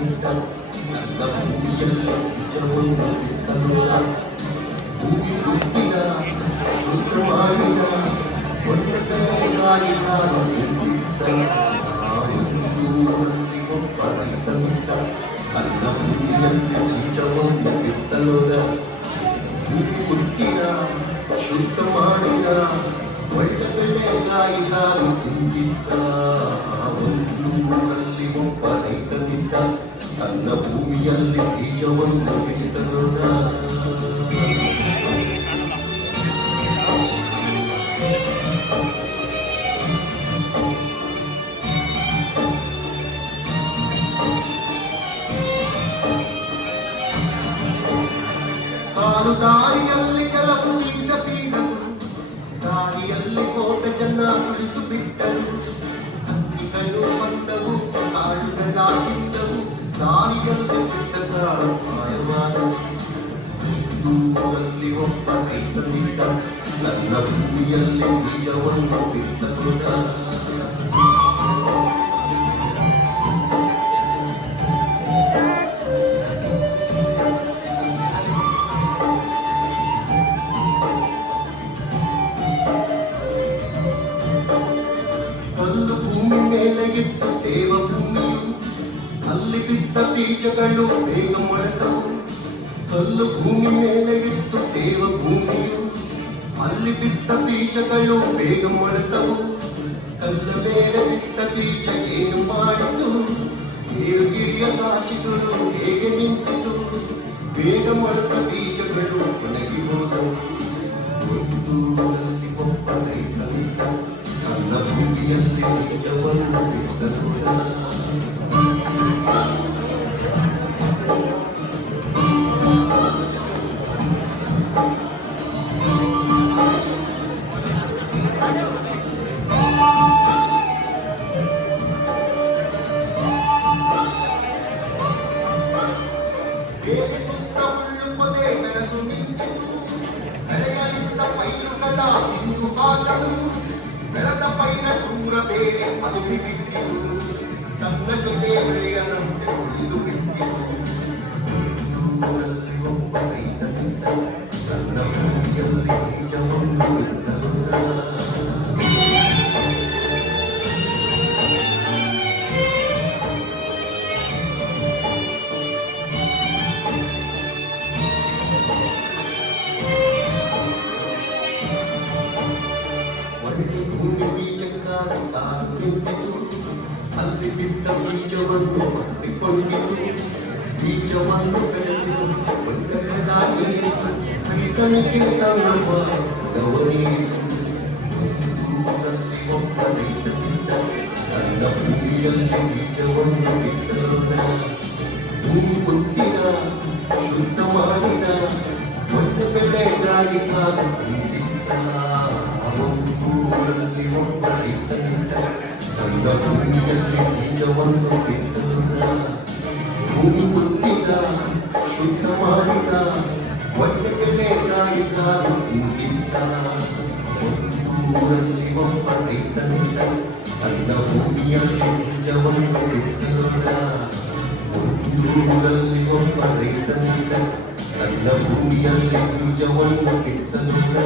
ನಿಂತ ನನ್ನ ಭೂಮಿಯಲ್ಲಿ ಬೀಜವನ್ನು ಬಿತ್ತಲೋದ ಭೂಮಿ ಗುತ್ತಿದ ಶುದ್ಧ ಮಾಡಿದ ಒಳ್ಳೆ ಬೆಳೆಗಾಗಿ ನಾನು ನಿಂತಿದ್ದ ಊರಲ್ಲಿ ಒಬ್ಬ ರೈತ ನಿಂತ ನನ್ನ ಭೂಮಿಯಲ್ಲಿ ಬೀಜವನ್ನು ಬಿತ್ತಲೋದ ಭೂಮಿ ಗುತ್ತಿದ ಶುದ್ಧ ಮಾಡಿದ ಒಳ್ಳೆ ಬೆಳೆಗಾಗಿ ನಾನು ನಿಂತಿದ್ದ ಊರಲ್ಲಿ ಒಬ್ಬ ರೈತ ನಿಂತ ನನ್ನ ಭೂಮಿಯಲ್ಲಿ ಬೀಜವನ್ನು ಬಿತ್ತಲೋದ ಕಾಲು ದಾರಿಯಲ್ಲಿ ಕೆಲವು ಬೀಜ ಬೀಳಲು ದಾರಿಯಲ್ಲಿ ಹೋದ ಜನ ಕುಳಿತು ಬಿಟ್ಟರು ಹಕ್ಕಿಗಳು ಬಂದವು ಕಾಳುಗಳ ತಿಂದವು ದಾರಿಯಲ್ಲಿ ಬಿಟ್ಟ ಮಾಯವಾದವು ಊರಲ್ಲಿ ಒಬ್ಬ ರೈತ ನಿಂತ ನನ್ನ ಭೂಮಿಯಲ್ಲಿ ಬೀಜವನ್ನು ಬಿತ್ತಲೋದ ಕಲ್ಲು ಭೂಮಿ ಮೇಲೆ ಇದ್ದ ದೇವ ಭೂಮಿಯು ಅಲ್ಲಿ ಬಿದ್ದ ಬೀಜಗಳು ಬೇಗ ಮೊಳೆದವು ಕಲ್ಲು ಭೂಮಿ ಮೇಲೆ ಇತ್ತು ದೇವ ಭೂಮಿಯು ಅಲ್ಲಿ ಬಿದ್ದ ಬೀಜಗಳು ಬೇಗ ಮೊಳೆದವು ಕಲ್ಲ ಮೇಲೆ ಬಿದ್ದ ಬೀಜ ಏನು ಮಾಡಿತು ನೀರು ಗಿಳಿಯ ಕಾಚಿಗಳು ಹೇಗೆ ನಿಂತಿತು ಬೇಗ ಮೊಳೆದ ಬೀಜಗಳು ಕೊನೆಗೆ ಹೋದವು ಒಂದೂರಲ್ಲಿ ಒಬ್ಬ ರೈತ ನಿಂತ ನನ್ನ ಭೂಮಿಯಲ್ಲಿ ಬೀಜವನ್ನು ಬಿತ್ತಲೋದ ಬೇರೆ ಸುತ್ತ ಹುಲ್ಲು ಪೊದೆ ಬೆಳೆದು ನಿಂತಿತು ಬೆಳೆಯಲಿದ್ದ ಪೈರುಗಳ ತಿಂದು ಹಾಕಲು ಬೆಳೆದ ಪೈರ ದೂರ ಬೇರೆ ಅದು ಬಿಟ್ಟಿತು ತನ್ನ ಜೊತೆ ಬೆಳೆಯದಂತೆ ಉಳಿದು ಬಿಟ್ಟಿತು ಊರಲ್ಲಿ ಒಬ್ಬ ರೈತ ನಿಂತ ನನ್ನ ಭೂಮಿಯಲ್ಲಿ ಬೀಜವನ್ನು ಬಿತ್ತಲೋದ ಭೂಮಿ ಬೀಜಕ್ಕಾಗಿ ತಾನು ನಿಂತಿತು ಅಲ್ಲಿ ಬಿದ್ದ ಬೀಜವನ್ನು ಮಾಡಿಕೊಂಡಿತು ಬೀಜವನ್ನು ಬೆಳೆಸಿತು ಒಳ್ಳೆಯದಾಗಿ ರೈತನಿಗೆ ತನ್ನವ ಗೌರವಿತು ಊರಲ್ಲಿ ಒಬ್ಬ ರೈತ ನಿಂತ ನನ್ನ ಭೂಮಿಯಲ್ಲಿ ಬೀಜವನ್ನು ಬಿತ್ತಲೋದ ಭೂಮಿ ಗುತ್ತಿದ ಶುದ್ಧ ಮಾಡಿದ ಒಳ್ಳೆ ಬೆಳೆಗಾಗಿ ಕಾದು ನಿಂತಿದ್ದ ಊರಲ್ಲಿ ಒಬ್ಬ ರೈತ ನಿಂತ ನನ್ನ ಭೂಮಿಯಲ್ಲಿ ಬೀಜವನ್ನು ಬಿತ್ತಲೋದ ಭೂಮಿ ಗುತ್ತಿದ ಶುದ್ಧ ಮಾಡಿದ ಒಳ್ಳೆ ಬೆಳೆಗಾಗಿ ಕಾದು ನಿಂತಿದ್ದ ಊರಲ್ಲಿ ಒಬ್ಬ ರೈತ ನಿಂತ ನನ್ನ ಭೂಮಿಯಲ್ಲಿ ಬೀಜವನ್ನು ಬಿತ್ತಲೋದ ಊರಲ್ಲಿ ಒಬ್ಬ ರೈತ ನಿಂತ ನನ್ನ ಭೂಮಿಯಲ್ಲಿ ಬೀಜವನ್ನು ಬಿತ್ತಲೋದ